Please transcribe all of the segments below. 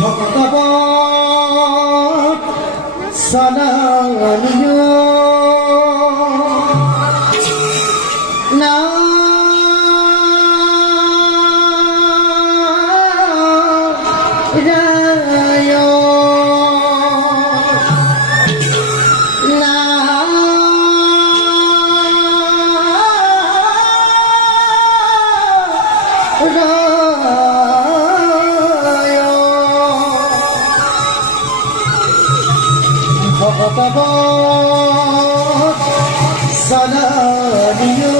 ভগতবৎ সদনীয় ভগতবৎ সদনীয়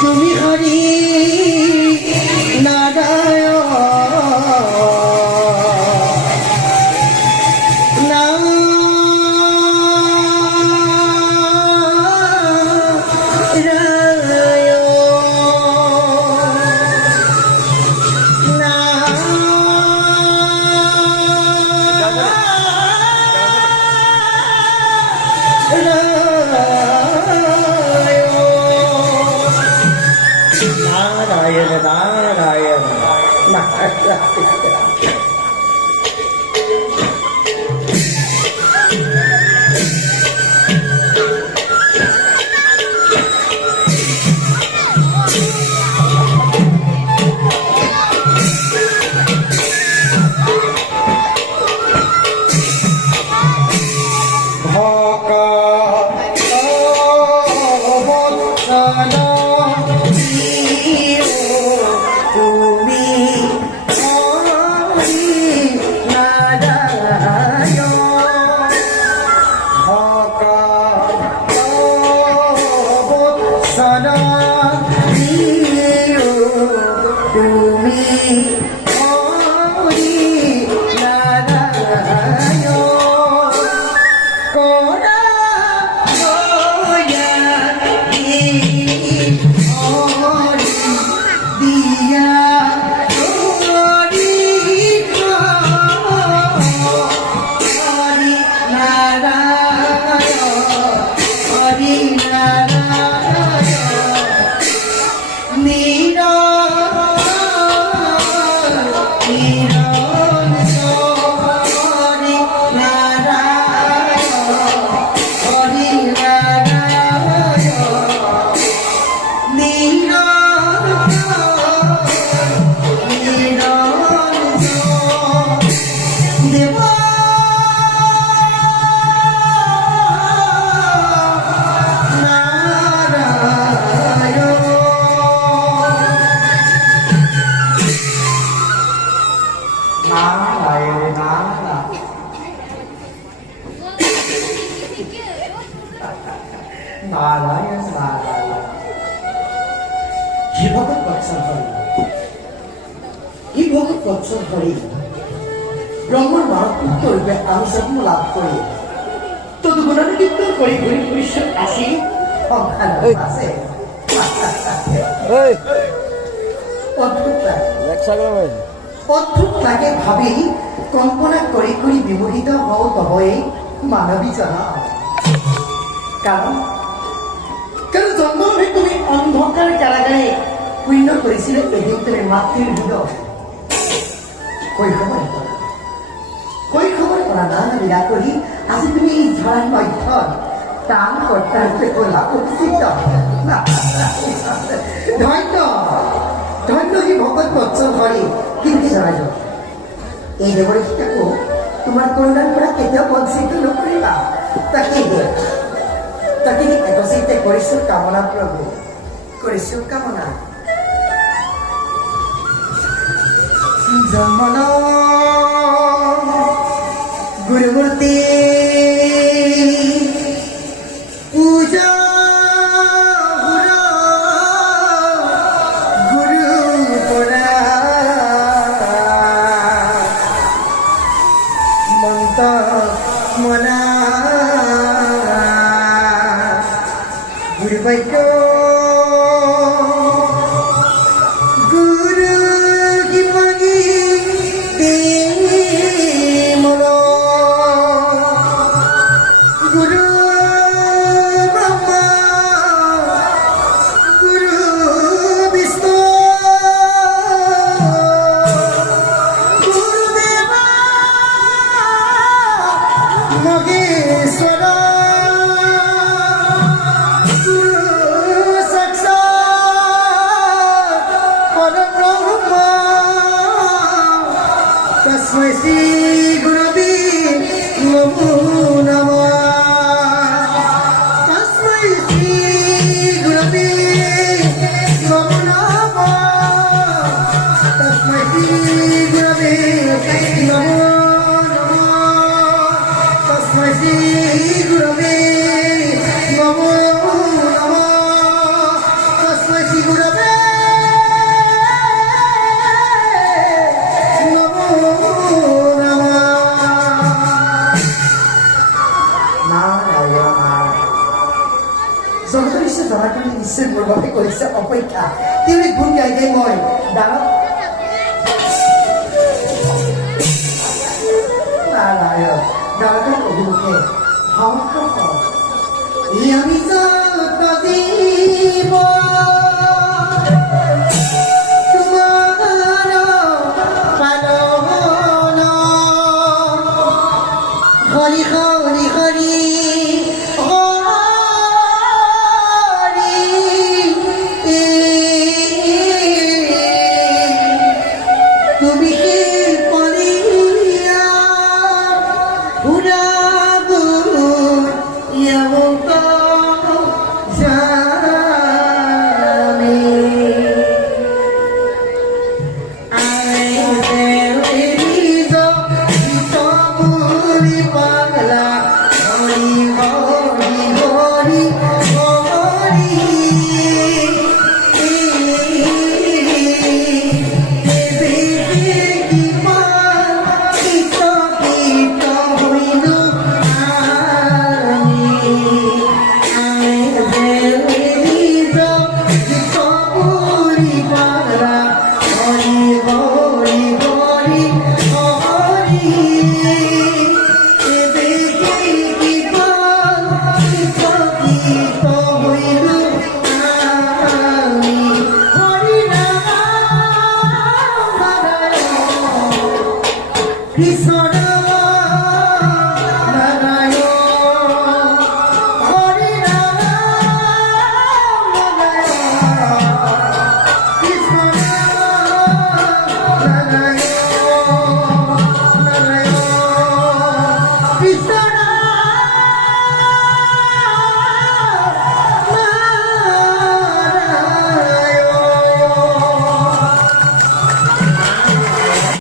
তুমি হরি নারায়ণ Narayan. হে ভগত বৎসল হরি, হে ভগত বৎসল হরি, ব্রহ্মণ মহাপুত্র রূপে আমি জন্ম লাভ করি তদুগুণান্বিত করি ঘুরি ভবিষ্যৎ আসি আছে অদ্ভুত লাগে ভাবি কল্পনা কৰি কৰি বিমোহিত হও তবই মানৱী জনা। কাৰণ জন্ম হয়ে তুমি অন্ধকাৰ কাৰাগাৰে পূৰ্ণ কৰেছিলে, এদিন তুমি মাতৃৰ হৃদয় কৈশোৰেৰ পৰা নানা লীলা কৰি আজি তুমি এই ধৰাৰ মধ্যত টান কৰ্তাৰ ৰূপে কলা উপস্থিত। ধন্য ধন্য হি ভগত বৎসল হৰি। কিন্তু জনাই এই দেৱৰীতাকো তোমাৰ কল্যাণ পৰা কেতিয়াও বঞ্চিত নকৰিবা। তাকে একচিতে কৰিছো কামনা প্ৰভু, কৰিছো কামনা। জন্মন গুৰুমূৰ্তি পূজা গুৰু পৰা মন্ত মনা গুৰুবাক্য আমি নিশ্চয় মোৰ বাবে কৰিছে অপেক্ষা তেওঁৰে গুণ গাই গাই মই নাৰায়ণ দ্বাৰকাৰ অভিমুখে ভাৱত আমি